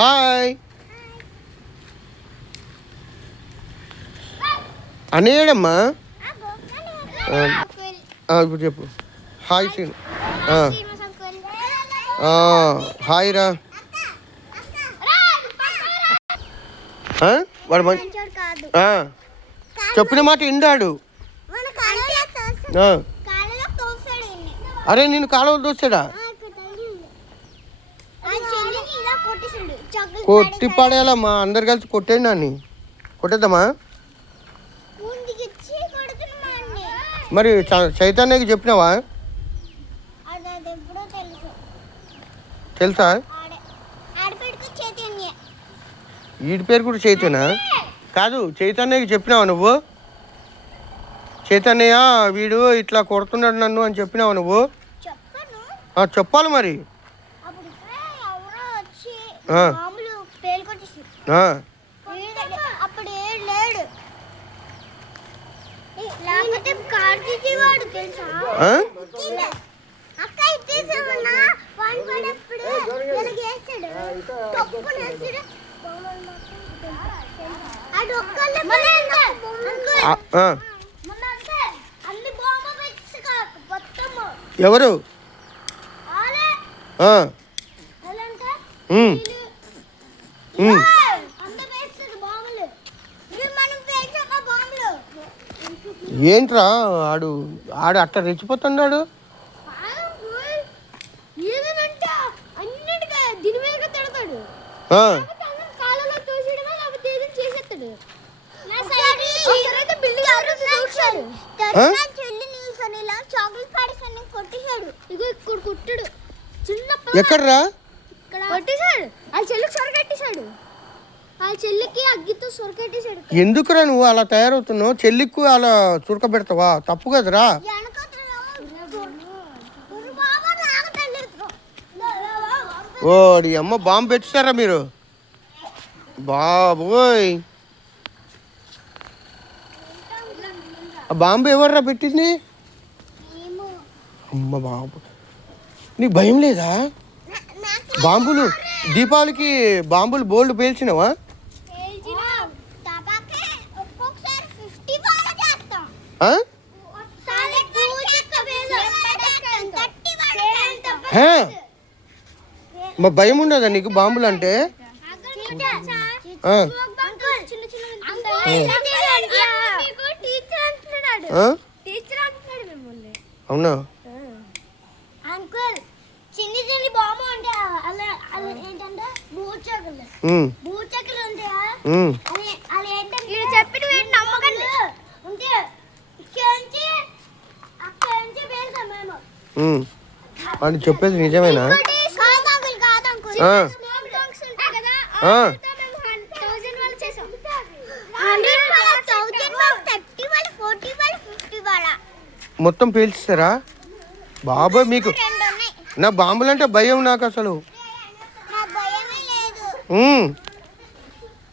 Hi అనేడమ్మా. ఇప్పుడు చెప్పు hi scene. Hi రా. వాడు చెప్పిన మాట విండాడు. అరే నేను కాలువలు దోస్తాడా? కొట్టి పడేయాలమ్మా, అందరు కలిసి కొట్టేయండి నాన్ని. కొట్టేద్దామా? మరి చైతన్యకి చెప్పినావా? తెలుసా? వీడి పేరు కూడా చైతన్య కాదు. చైతన్యకి చెప్పినావా నువ్వు? చైతన్య వీడు ఇట్లా కొడుతున్నాడు నన్ను అని చెప్పినావా నువ్వు? చెప్పాలి మరి. ఎవరు? ఏంట్రా ఆడు అట్లా రెచ్చిపోతున్నాడు. ఎక్కడ్రా? ఎందుకురా నువ్వు అలా తయారవుతున్నావు? చెల్లికి అలా చురక పెడతావా? తప్పు కదరా. ఓడి అమ్మ బాంబు పెట్టారా మీరు? బాబోయ్, ఆ బాంబు ఎవర్రా పెట్టింది? అమ్మ బాబు, నీకు భయం లేదా? బాంబులు దీపావళికి బాంబులు బోల్డ్ పేల్చినవా? మా భయం ఉండదా నీకు బాంబులు అంటే? అవునా? అని చెప్పేది నిజమేనా? మొత్తం పేల్చిస్తారా? బాబాయ్ మీకు నా బాంబులంటే భయం నాకు అసలు.